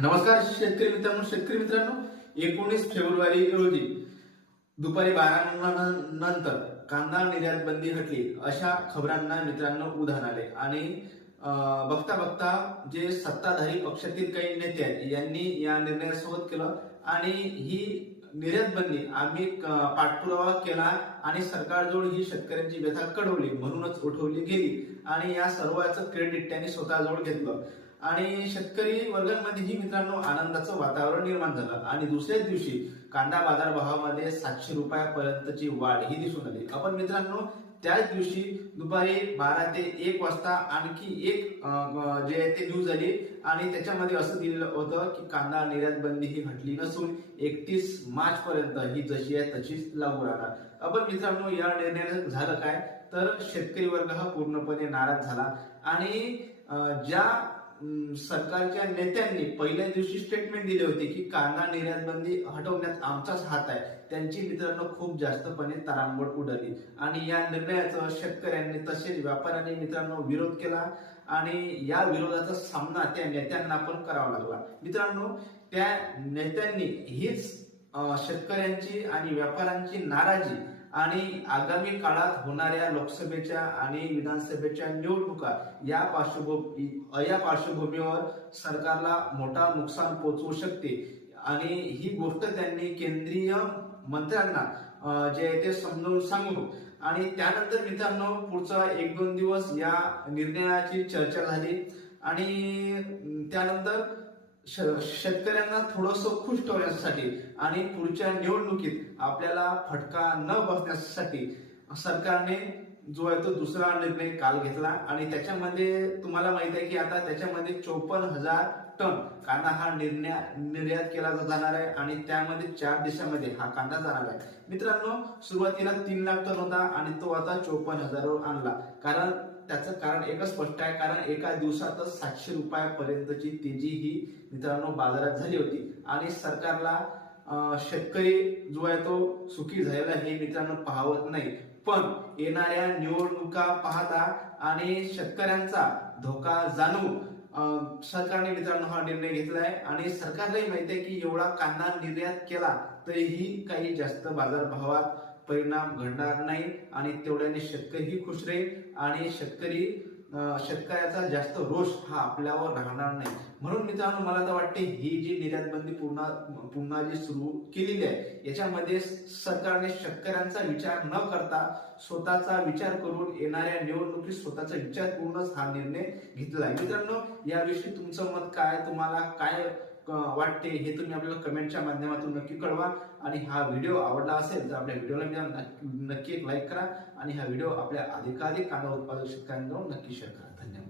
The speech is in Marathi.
नमस्कार शेतकरी मित्रांनो शेतकरी मित्रांनो एकोणीस फेब्रुवारी रोजी दुपारी बारा नंतर कांदा निर्यात बंदी हटली. अशा खबरांना मित्रांनो उधाण आले. आणि अं, बघता बघता जे सत्ताधारी पक्षातील काही नेते आहेत यांनी या निर्णयासोबत केलं. आणि ही निर्यात बंदी आम्ही पाठपुरावा केला आणि सरकारजवळ ही शेतकऱ्यांची व्यथा कढवली म्हणूनच उठवली गेली. आणि या सर्वांचं क्रेडिट त्यांनी स्वतःजवळ घेतलं. आणि शेतकरी वर्गांमध्येही मित्रांनो आनंदाचं वातावरण निर्माण झालं. आणि दुसऱ्याच दिवशी कांदा बाजार भावामध्ये सातशे रुपयापर्यंतची वाढ ही दिसून आली. आपण मित्रांनो त्याच दिवशी दुपारी बारा ते एक वाजता आणखी एक जे आहे ते न्यूज आली. आणि त्याच्यामध्ये असं दिलेलं होतं की कांदा निर्यात बंदी ही हटली नसून एकतीस मार्च पर्यंत ही जशी आहे तशीच लागू राहणार. आपण मित्रांनो या निर्णयानं झालं काय? तर शेतकरी वर्ग हा पूर्णपणे नाराज झाला. आणि ज्या सरकारच्या नेत्यांनी पहिल्या दिवशी स्टेटमेंट दिली होती की कांदा निर्यात बंदी हटवण्यात आमचाच हात आहे. त्यांची मित्रांनो खूप जास्तपणे तारांबळ उडाली. आणि या निर्णयाचा शेतकऱ्यांनी तसेच व्यापाऱ्यांनी मित्रांनो विरोध केला. आणि या विरोधाचा सामना त्या नेत्यांना पण करावा लागला. मित्रांनो त्या नेत्यांनी हीच शेतकऱ्यांची आणि व्यापाऱ्यांची नाराजी आणि आगामी काळात होणाऱ्या लोकसभेच्या आणि विधानसभेच्या निवडणुका या पार्श्वभूमी या पार्श्वभूमीवर सरकारला मोठा नुकसान पोचवू शकते. आणि ही गोष्ट त्यांनी केंद्रीय मंत्र्यांना जे आहे ते समजावून सांगू आणि त्यानंतर मित्रांनो पुढचा एक दोन दिवस या निर्णयाची चर्चा झाली. आणि त्यानंतर शेतकऱ्यांना थोडस खुश ठेवण्यासाठी आणि पुढच्या निवडणुकीत आपल्याला फटका न बसण्यासाठी सरकारने जो आहे तो दुसरा निर्णय काल घेतला. आणि त्याच्यामध्ये तुम्हाला माहीत आहे की आता त्याच्यामध्ये चोपन्न हजार टन कांदा हा निर्णय निर्यात केला जाणार आहे आणि त्यामध्ये चार देशामध्ये हा कांदा जाणार आहे. मित्रांनो सुरुवातीला तीन लाख टन होता आणि तो आता चोपन्न हजारवर आणला. कारण त्याचं कारण एकच स्पष्ट आहे. कारण एका दिवसातच सातशे रुपयापर्यंतची तेजी ही मित्रांनो बाजारात झाली होती. आणि सरकारला शेतकरी जो आहे तो सुखी झालेला हे मित्रांनो पाहवत नाही. पण येणाऱ्या निवडणुका पाहता आणि शेतकऱ्यांचा धोका जाणून सरकारने मित्रांनो हा निर्णय घेतलाय आणि सरकारलाही माहिती आहे की एवढा कांदा निर्यात केला तरीही काही जास्त बाजारभावात परिणाम घडणार नाही आणि तेवढ्याने शेतकरीही खुश राहील आणि शेतकरी शेतकऱ्याचा जास्त रोष हा आपल्यावर राहणार नाही. म्हणून मित्रांनो मला तर वाटते ही जी निर्यात बंदी पुन्हा पुन्हा जी सुरू केलेली आहे याच्यामध्ये सरकारने शेतकऱ्यांचा विचार न करता स्वतःचा विचार करून येणाऱ्या निवडणुकीत स्वतःचा विचार करूनच हा निर्णय घेतला आहे. मित्रांनो याविषयी तुमचं मत काय? तुम्हाला काय वाटते हे तुम्ही आपल्याला कमेंटच्या माध्यमातून नक्की कळवा. आणि हा व्हिडिओ आवडला असेल तर आपल्या व्हिडिओला नक्की- नक्की एक लाईक करा. आणि हा व्हिडिओ आपल्या अधिकाधिक कांदा उत्पादक शेतकऱ्यांजवळ नक्की शेअर करा. धन्यवाद.